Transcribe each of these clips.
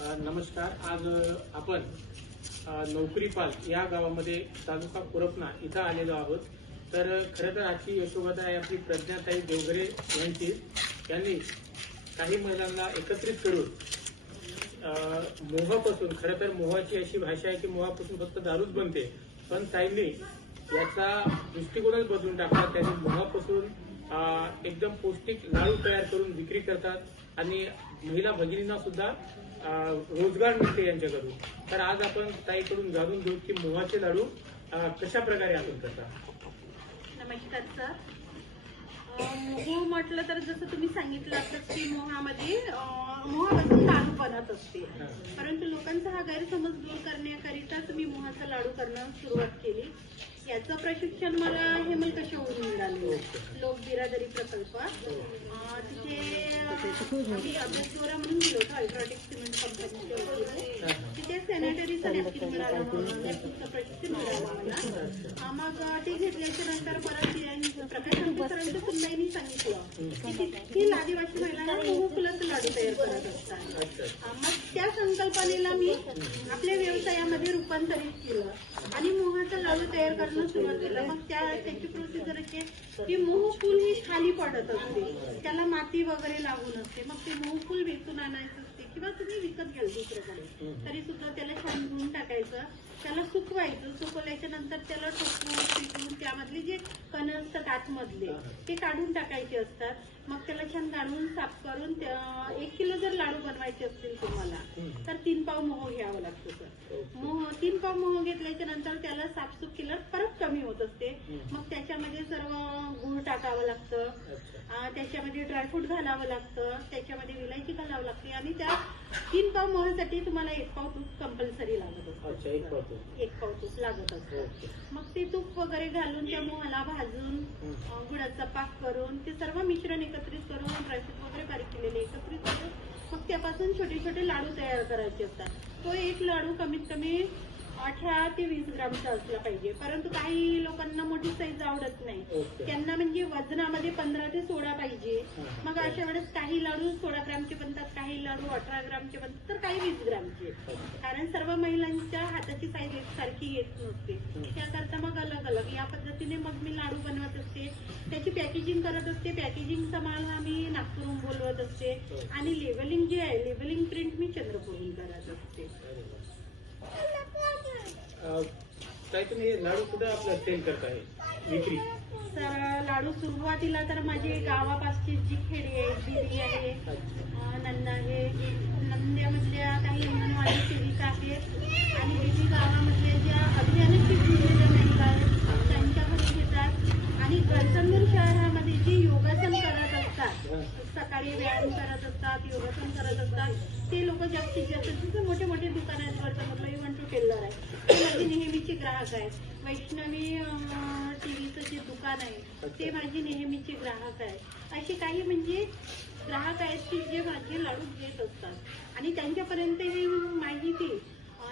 नमस्कार. आज आपण नोकरीपाल या गावामध्ये तालुका कुरपना इथं आलेलो आहोत. तर खरं तर आजची यशोगाथा आहे आपली प्रज्ञाताई देवघरे यांची यांनी काही महिलांना एकत्रित करून मोहापासून खरं तर मोहाची अशी भाषा आहे की मोहापासून फक्त दारूच बनते. पण ताईंनी याचा दृष्टिकोनच बदलून टाकला. त्यांनी मोहापासून एकदम पौष्टिक लाडू तयार करून विक्री करतात. आणि महिला भगिनींना सुद्धा रोजगार मिळते यांच्याकडून. तर आज आपण ताईकडून जाणून घेऊ की मोहाचे लाडू कशा प्रकारे आपण करतात नमस्कार सर. मोह म्हटलं तर जसं तुम्ही सांगितलं असतं की मोहामध्ये मोहापासून लाडू बनत असते. परंतु लोकांचा हा गैरसमज दूर करण्याकरिता तुम्ही मोहाचा लाडू करणं सुरुवात केली. याचं प्रशिक्षण मला हेमल कशावरून मिळाले? लोक बिरादरी प्रकल्प. तिथे आम्ही अभ्यासगोरा म्हणून गेलो होतो अल्ट्राटेक सिमेंट कंपनीच्या. तिथे सॅनिटरीचा नॅपकिन मिळाला नॅपकिनचं प्रशिक्षण मिळालं मला मग ते घेतल्याच्या नंतर परत प्रकाश आंबेकरांच्या सुनबाईंनी सांगितलं की ती- ती आदिवासी महिलांना मोहू फुलाचं लाडू तयार करत असतात. मग त्या संकल्पनेला मी आपल्या व्यवसायामध्ये रूपांतरित केलं आणि मोहाचा लाडू तयार करणं सुरुवात केलं मग त्या त्याची प्रोसिजर अशी आहे की मोहफुल ही खाली पडत असते. त्याला माती वगैरे लागून असते. मग ते मोहफूल भेटून आणायचं असते. किंवा तुम्ही विकत घ्याल दुसऱ्याकडे तरी सुद्धा त्याला छान धुवून टाकायचं. त्याला सुकवायचं सुकवल्याच्या नंतर त्याला ठोकून पिटून त्यामधले जे कण असतात आतमधले ते काढून टाकायचे असतात. मग त्याला छान गाळून साफ करून एक किलो जर लाडू बनवायचे असतील तुम्हाला तर तीन पाव मोह घ्यावं लागतं सर. मोह तीन पाव मोह घेतल्याच्या नंतर त्याला साफसूफ केलं परत कमी होत असते. मग त्याच्यामध्ये सर्व गुळ टाकावं लागतं. त्याच्यामध्ये ड्रायफ्रूट घालावं लागतं. त्याच्यामध्ये विलायची घालावं लागते. आणि त्या तीन पाव मोहसाठी तुम्हाला एक पाव तूप कंपल्सरी लागत असतं. अच्छा एक पाव तूप. लागत असतं. ओके. मग ते तूप वगैरे घालून त्या मोहाला भाजून अं, गुळाचा पाक करून ते सर्व मिश्रण एकत्रित करून ड्रायफ्रूट वगैरे बारीक केलेले एकत्रित करून मग त्यापासून छोटे छोटे लाडू तयार करायचे असतात. तो एक लाडू कमीत कमी अठरा ते वीस ग्रामचा असला पाहिजे. परंतु काही लोकांना मोठी साईज आवडत नाही. ओके. त्यांना म्हणजे वजनामध्ये पंधरा ते सोळा पाहिजे. हा. मग अशा वेळेस काही लाडू सोळा ग्रामचे बनतात काही लाडू अठरा ग्रामचे बनतात तर काही वीस ग्रामचे. कारण सर्व महिलांच्या हाताची साईज एकसारखी येत नसते. त्याकरता मग अलग अलग या पद्धतीने मग मी लाडू बनवत असते. त्याची पॅकेजिंग करत असते. पॅकेजिंगचा माल आम्ही नागपूरहून बोलवत असते. आणि लेबलिंग जे आहे लेबलिंग प्रिंट मी चंद्रपूरहून करत असते. ताई तुम्ही हे लाडू कुठे आपलं सेल करताय विक्री. तर लाडू सुरुवातीला तर माझे गावापासची जी खेडी आहे दिरी आहे अच्छा. अं, नंदा आहे नंद्यामधल्या काही अंगणवाडी सेविका आहेत आणि देवी गावामधल्या ज्या अभियानाशी जुळलेल्या महिला आहेत त्यांच्या घरी घेतात आणि गडचंदूर शहरामध्ये जे योगासन करत असतात सकाळी व्यायाम करत असतात योगासन करत असतात. ते लोक जास्तीत जास्त तिथे मोठे मोठे दुकान आहेत वर्तमानला इव्हन टू टेलर आहे. ते माझे नेहमीचे ग्राहक आहेत वैष्णवी टीव्हीचं जे दुकान आहे ते माझे नेहमीचे ग्राहक आहेत असे काही म्हणजे ग्राहक आहेत की जे माझे लाडू घेत असतात. आणि त्यांच्यापर्यंत ही माहिती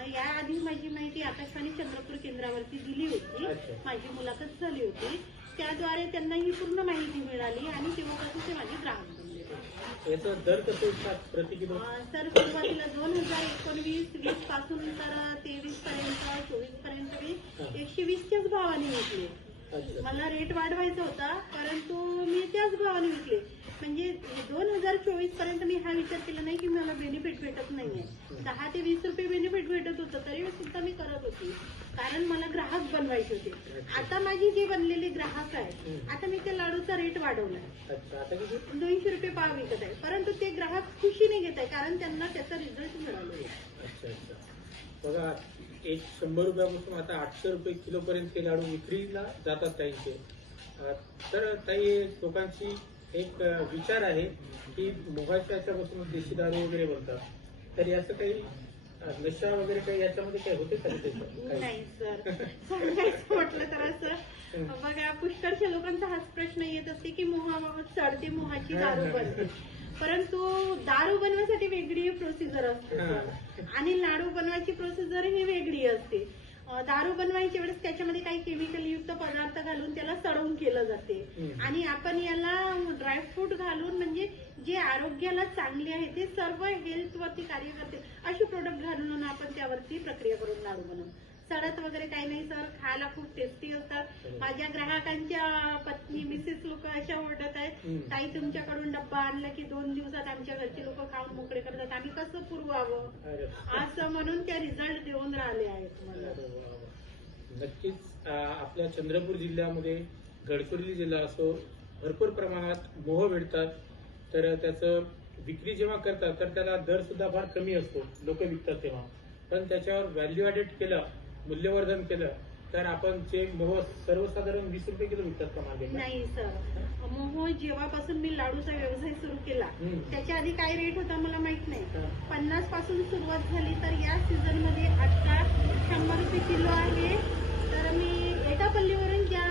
याआधी माझी माहिती आकाशवाणी चंद्रपूर केंद्रावरती दिली होती. माझी मुलाखत झाली होती. त्याद्वारे त्यांना ही पूर्ण माहिती मिळाली आणि तेव्हापासून ते माझे ग्राहक बनले. याचा दर कसं असतात प्रति किलो अं, तर सुरुवातीला दोन हजार एकोणवीस वीसपासून तर तेवीस पर्यंत चोवीसपर्यंत मी एकशे वीसच्याच भावाने विकले मला रेट वाढवायचा होता परंतु मी त्याच भावाने विकले. म्हणजे दोन हजार चोवीसपर्यंत मी हा विचार केला नाही की मला बेनिफिट भेटत नाहीये. दहा ते वीस रुपये बेनिफिट भेटत होतं तरी सुद्धा मी करत होती. कारण मला ग्राहक बनवायचे होते. आता माझी जे बनलेले ग्राहक आहेत आता मी त्या लाडूचा रेट वाढवलाय. दोनशे रुपये पाव विकत आहे. परंतु ते ग्राहक खुशीने घेत आहे कारण त्यांना त्याचा रिझल्ट आहे. अच्छा बघा एक शंभर रुपयापासून आता आठशे रुपये किलो पर्यंत हे लाडू विक्रीला जातात ताईंचे. अ, तर ताई लोकांची एक विचार आहे की मोबाईलच्या याच्यापासून देशी दारू वगैरे बनतात. तर याचं काही नशा वगैरे काही याच्यामध्ये काही होते त्याचं? नाही सर. सांगायचं म्हटलं तर असं. बघा पुष्कळशा लोकांचा हाच प्रश्न येत असते की मोहा चढते मोहाची दारू बनते. परंतु दारू बनवायसाठी वेगळी प्रोसिजर असते सर. आणि लाडू बनवायची प्रोसिजर ही वेगळी असते. दारू बनवायच्या वेळेस त्याच्यामध्ये काही केमिकल युक्त पदार्थ घालून त्याला सडवून केलं जाते. आणि आपण याला ड्रायफ्रूट घालून म्हणजे जे आरोग्याला चांगले आहे ते सर्व हेल्थ वरती कार्य करते. अशी हळद घालून आपण त्यावरती प्रक्रिया करून लाडू बनवू सडत वगैरे काही नाही सर. खायला खूप टेस्टी असतात. माझ्या ग्राहकांच्या पत्नी मिसेस लोक अशा ओरडत आहेत. ताई तुमच्याकडून डब्बा आणला की दोन दिवसात आमच्या घरचे लोक खाऊन मोकळे करतात. आम्ही कसं पुरवावं? असं म्हणून त्या रिझल्ट देऊन राहिले आहेत मला. नक्कीच आपल्या चंद्रपूर जिल्ह्यामध्ये गडचिरोली जिल्हा असो भरपूर प्रमाणात मोह भेटतात. तर त्याचं विक्री जेव्हा करतात तर त्याला दर सुद्धा फार कमी असतो. लोक विकतात तेव्हा. पण त्याच्यावर व्हॅल्यू ॲडेड केलं मूल्यवर्धन केलं तर आपण जे मोह सर्वसाधारण वीस रुपये किलो विकतात का मागे नाही सर मोहो जेव्हापासून मी लाडूचा व्यवसाय सुरू केला हम्म. त्याच्या आधी काय रेट होता मला माहीत नाही हा. पन्नासपासून सुरुवात झाली तर या सीझनमध्ये आता शंभर रुपये किलो आहे तर मी एटापल्लीवरून ज्या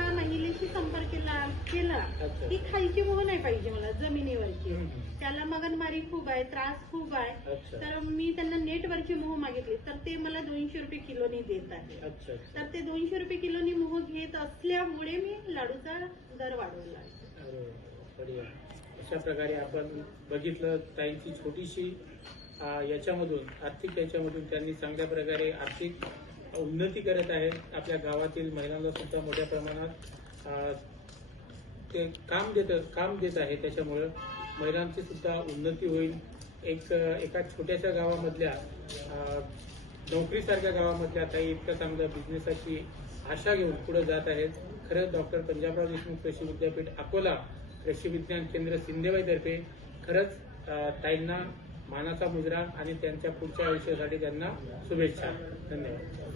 महिलेशी संपर्क केला केला. ती खायची मोह नाही पाहिजे मला जमिनीवरची. त्याला मगनमारी खूप आहे त्रास खूप आहे. तर मी त्यांना नेटवरची मोह मागितली तर ते मला दोनशे रुपये किलोनी देत आहे. तर ते दोनशे रुपये किलोनी मोह घेत असल्यामुळे मी लाडूचा दर वाढवला. अशा प्रकारे आपण बघितलं ताईंची छोटीशी याच्यामधून आर्थिक याच्यामधून त्यांनी चांगल्या प्रकारे आर्थिक उन्नती करत आहेत. आपल्या गावातील महिलांना सुद्धा मोठ्या प्रमाणात ते काम देत काम देत आहे. त्याच्यामुळं महिलांची सुद्धा उन्नती होईल. एक एका छोट्याशा गावामधल्या नोकरीसारख्या गावामधल्या काही इतक्या चांगल्या बिझनेसाची आशा घेऊन पुढे जात आहेत. खरंच डॉक्टर पंजाबराव देशमुख कृषी विद्यापीठ अकोला कृषी विज्ञान केंद्र सिंधेवाईतर्फे खरंच ताईंना मानाचा मुजरा आणि त्यांच्या पुढच्या आयुष्यासाठी त्यांना शुभेच्छा. धन्यवाद.